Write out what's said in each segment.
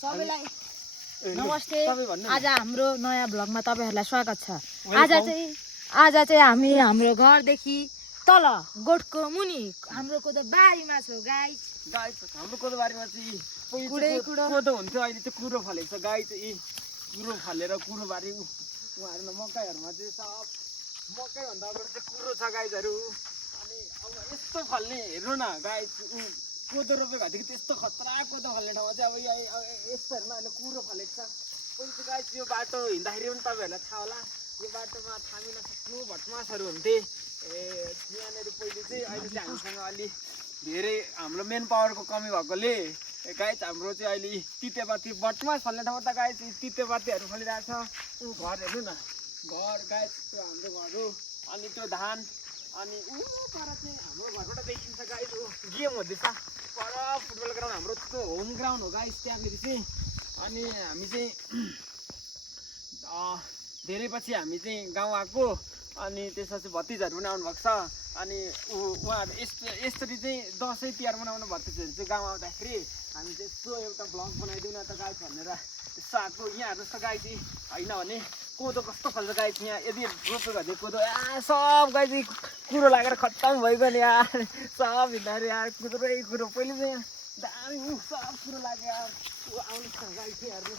सबैलाई नमस्ते। आज हाम्रो नयाँ भ्लगमा तपाईहरुलाई स्वागत छ। आज चाहिँ हामी हाम्रो घरदेखि तल गोठको मुनि हाम्रो कोदो बारीमा छौ गाइस। हाम्रो कोदो बारीमा चाहिँ कोदो हुन्थ्यो, अहिले चाहिँ कुरो फलेको छ। गाई चाहिँ कुरो फलेर कुरो बारी उहाँहरू मकैहरूमा चाहिँ सब मकै भन्दा अगाडि चाहिँ कुरो छ गाईहरू। अनि अब यस्तो फल्ने हेर्नु न गाई कोदो रोपेको थियो कि त्यस्तो खतरा कोदो फल्ने ठाउँमा चाहिँ अब यस्तो हेर्नु अहिले कुरो फलेको छ। पहिले चाहिँ गाई यो बाटो हिँड्दाखेरि पनि तपाईँहरूलाई थाहा होला, यो बाटोमा थामी नसक्नु भटमासहरू हुन्थे। यहाँनिर पहिले चाहिँ अहिले चाहिँ हामीसँग अलि धेरै हाम्रो मेन पावरको कमी भएकोले गाई हाम्रो चाहिँ अहिले तितेपाती भटमास फल्ने ठाउँमा त गाई चाहिँ तितेपातीहरू फलिरहेको छ। घर हेर्नु न, घर गाई त्यो हाम्रो घर हो। अनि त्यो धान अनि पर चाहिँ हाम्रो घरबाट देखिन्छ गाई गेम हुँदैछ पर फुटबल ग्राउन्ड हाम्रो त्यो होम ग्राउन्ड हो गाई त्यहाँनिर चाहिँ। अनि हामी चाहिँ धेरै पछि हामी चाहिँ गाउँ आएको। अनि त्यसपछि भतिजहरू पनि आउनुभएको छ। अनि उहाँहरू यसरी चाहिँ दसैँ तिहार मनाउनु भतिजहरू चाहिँ गाउँ आउँदाखेरि हामी चाहिँ यस्तो एउटा भ्लग बनाइदिउँ न त गाई भनेर यसो आएको। यहाँ हेर्नुहोस् त गाई चाहिँ होइन भने कोदो कस्तो फल्छ गाई चाहिँ। यहाँ यदि रोपेको भने कोदो सब गाई चाहिँ कुरो लागेर खत्तम भइगयो नि यार। सब हिँड्दाखेरि यार कुरोै कुरो पहिले चाहिँ दामी सब कुरो लाग्यो आउनुहोस् न गाई चाहिँ हेर्नु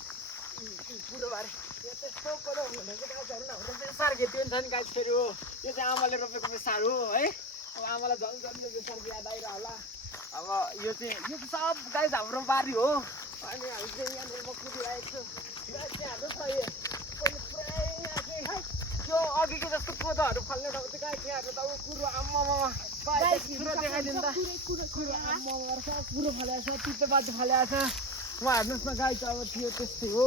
कुरो बारे यो त्यस्तो कोदो भनेको गाईहरू हाम्रो बेसार खेती पनि छ नि गाई फेरि हो। यो चाहिँ आमाले रोपेको बेसार हो है। अब आमालाई झन् झन् यो बेसारको याद आइरह होला। अब यो चाहिँ सब गाई हाम्रो बारी हो। अनि हामी चाहिँ यहाँनिर म कुदिरहेको छु। गाई चाहिँ हाम्रो छ यो पहिले पुरै यहाँ चाहिँ त्यो अघिको जस्तो कोदोहरू फल्ने ठाउँ चाहिँ गाई चाहिँ हाम्रो त अब कुरो आम्मामा कुरो देखाइदिनु त कुरो आम्मामा सब कुरो फलेको छ, तितेपाती फलेको छ। उहाँ हेर्नुहोस् न गाई चाहिँ अब थियो त्यस्तै हो।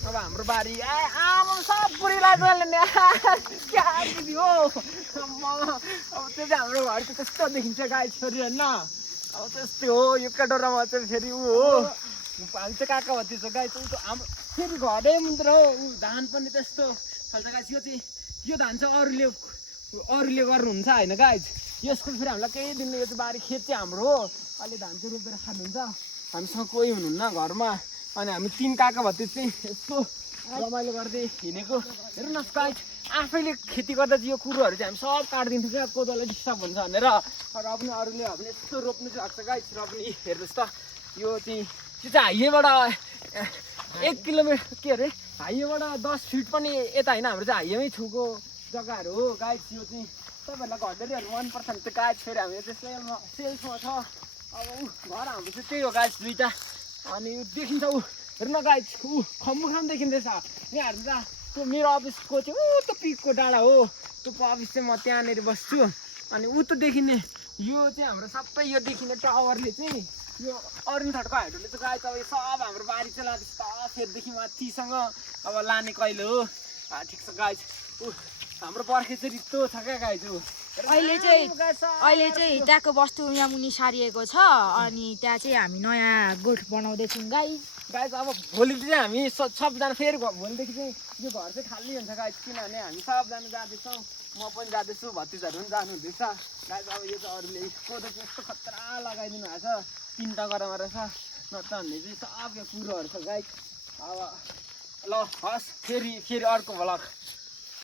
अब हाम्रो बारी आमा सब पुरीलाई चल्ने क्या दिदी हो आम्मा। अब त्यो चाहिँ हाम्रो घरको त्यस्तो देखिन्छ गाई छोरी होइन। अब त्यस्तै हो यो कटोरामा चाहिँ फेरि ऊ हो हामी चाहिँ काका भति छ गाई चाहिँ हाम्रो फेरि घरै मुन्द्र हो। धान पनि त्यस्तो फल्छ गाई। यो धान चाहिँ अरूले गर्नुहुन्छ होइन गाई। यसको फेरि हामीलाई केही दिनु यो चाहिँ बारी खेत चाहिँ हाम्रो हो। अहिले धान चाहिँ रोपेर खानुहुन्छ, हामीसँग कोही हुनुहुन्न घरमा। अनि हामी तिन काका भति चाहिँ यस्तो रमाइलो गर्दै हिँडेको। हेर्नु न गाई आफैले खेती गर्दा चाहिँ यो कुरोहरू चाहिँ हामी सब काटिदिन्थ्यो क्या, कोदोलाई डिस्टर्ब हुन्छ भनेर। र पनि अरूले हो भने यस्तो रोप्नु चाहिँ लाग्छ गाई। र पनि हेर्नुहोस् त यो चाहिँ हाइवेबाट 1 किलोमिटर के अरे हाइवेबाट 10 फिट पनि यता होइन, हाम्रो चाहिँ हाइवेमै छुको जग्गाहरू हो गाई। यो चाहिँ तपाईँहरूलाई घरदेखिहरू मनपर्छ भने त्यो गाई फेरि हामी चाहिँ सेल्समा छ। अब घर हाम्रो चाहिँ त्यही हो गाई दुईवटा। अनि देखिन्छ हेर्नु न गाई खम्बुखाम देखिँदैछ। यहाँ हेर्नु त त्यो मेरो अफिसको चाहिँ त्यो पिकको डाँडा हो। त्यो अफिस चाहिँ म त्यहाँनिर बस्छु। अनि त देखिने यो चाहिँ हाम्रो सबै यो देखिने टावरले चाहिँ यो अरुण थटको हाइड्रोले चाहिँ गाई चाहिँ सब हाम्रो बारी चाहिँ लाँदैछ त फेरिदेखि माथिसँग। अब लाने कहिले हो ठिक छ गाई। हाम्रो पर्खे चाहिँ रित्तो छ क्या गाई चाहिँ। अहिले चाहिँ त्यहाँको वस्तु यहाँ मुनि सारिएको छ। अनि त्यहाँ चाहिँ हामी नयाँ गोठ बनाउँदैछौँ गाई। अब भोलि चाहिँ हामी सबजना फेरि भोलिदेखि चाहिँ यो घर चाहिँ खाली हुन्छ गाई। किनभने हामी सबजना जाँदैछौँ, म पनि जाँदैछु, भतिजहरू पनि जानुहुँदैछ गाई। अब यो चाहिँ अरूले कोदो चाहिँ यस्तो खतरा लगाइदिनु भएको छ, 3 टगरामा रहेछ। नत्र भने चाहिँ सब यो कुरोहरू छ गाई। अब ल हस् फेरि अर्को भ्लग